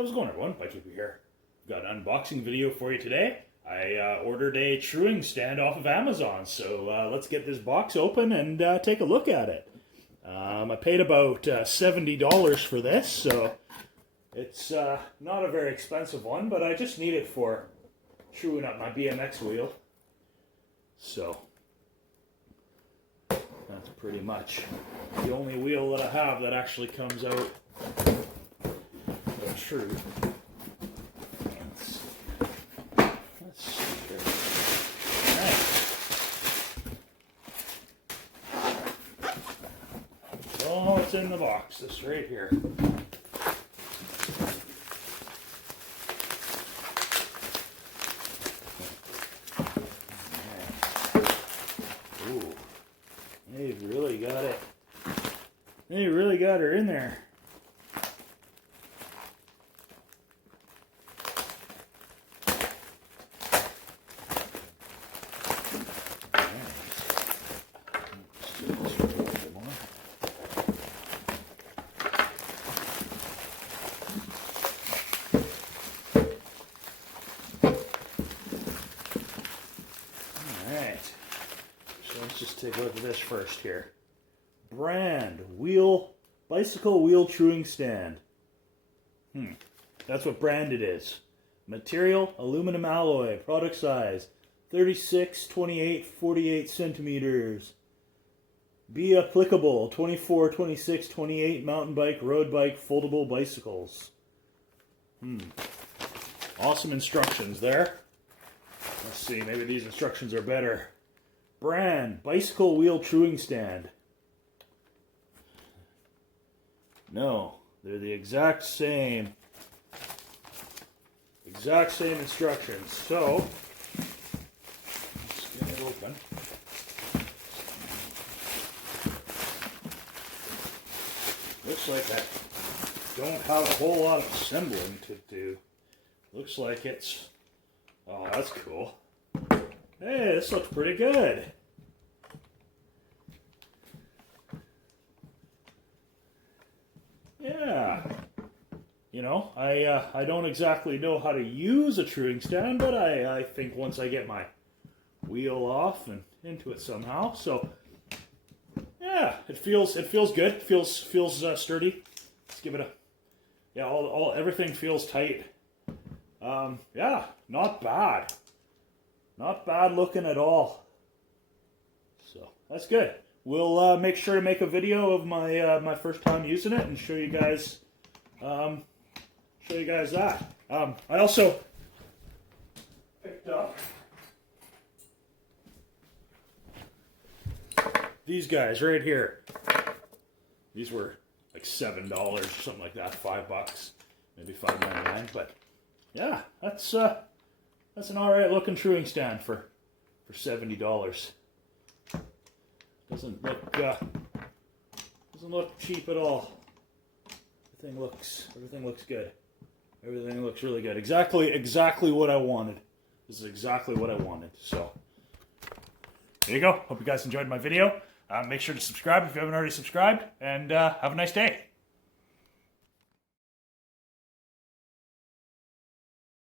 How's it going, everyone? Mike Cooper here. Got an unboxing video for you today. I ordered a truing stand off of Amazon, so let's get this box open and take a look at it. I paid about $70 for this, so it's not a very expensive one, but I just need it for truing up my BMX wheel. So that's pretty much the only wheel that I have that actually comes out true. Let's see here. Alright. Oh, it's in the box. This right here. Ooh. They really got it. They really got her in there. Let's just take a look at this first here. Brand, bicycle wheel truing stand. That's what brand it is. Material, aluminum alloy. Product size, 36, 28, 48 centimeters. Be applicable, 24, 26, 28 mountain bike, road bike, foldable bicycles. Awesome instructions there. Let's see, maybe these instructions are better. Brand, bicycle wheel truing stand. No, they're the exact same instructions. So, let's get it open. Looks like I don't have a whole lot of assembling to do. Looks like it's, oh, that's cool. Hey, this looks pretty good. Yeah. You know, I don't exactly know how to use a truing stand, but I think once I get my wheel off and into it somehow, so yeah, it feels good. It feels sturdy. Let's give it a, yeah, everything feels tight. Yeah, not bad. Not bad looking at all. So that's good. We'll make sure to make a video of my my first time using it and show you guys that. I also picked up these guys right here. These were like $7 or something like that, $5, maybe $5.99. But yeah, that's an alright looking truing stand for $70. Doesn't look cheap at all. Everything looks good. Everything looks really good. Exactly what I wanted. This is exactly what I wanted. So there you go. Hope you guys enjoyed my video. Make sure to subscribe if you haven't already subscribed, and have a nice day.